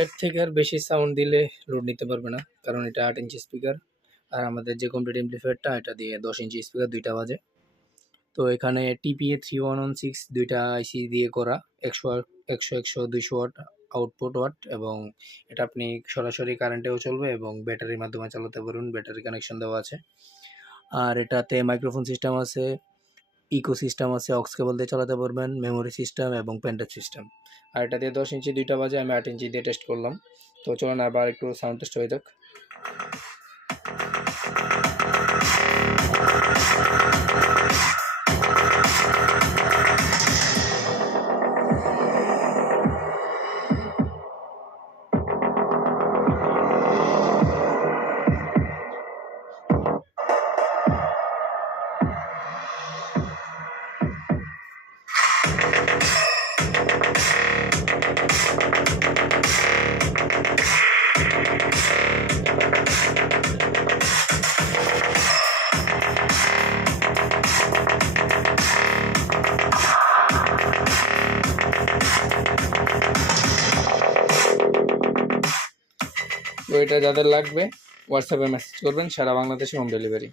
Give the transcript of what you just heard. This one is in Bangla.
এর থেকে আর বেশি সাউন্ড দিলে লোড নিতে পারবে না, কারণ এটা 8 ইঞ্চি স্পিকার। আর আমাদের যে কমপ্লিট এমপ্লিফায়ারটা এটা দিয়ে 10 ইঞ্চি স্পিকার, দুইটা বাজে। তো এখানে টিপিএ 3116 দুইটা আইসি দিয়ে করা, 100 200 ওয়াট আউটপুট ওয়াট, এবং এটা আপনি সরাসরি কারেন্টেও চলবে এবং ব্যাটারির মাধ্যমে চালাতে পারবেন, ব্যাটারি কানেকশন দেওয়া আছে। আর এটাতে মাইক্রোফোন সিস্টেম আছে, ইকো সিস্টেম আছে, অক্স কেবল দিয়ে চালাতে পারবেন, মেমোরি সিস্টেম এবং পেনড্রাইভ সিস্টেম। আর এটা দিয়ে 10 ইঞ্চি দুইটা বাজে, আমি 8 ইঞ্চি দিয়ে টেস্ট করলাম। তো চলুন আবার একটু সাউন্ড টেস্ট হয়ে যাক। তো এটা যাদের লাগবে হোয়াটসঅ্যাপে মেসেজ করবেন, সারা বাংলাদেশে হোম ডেলিভারি।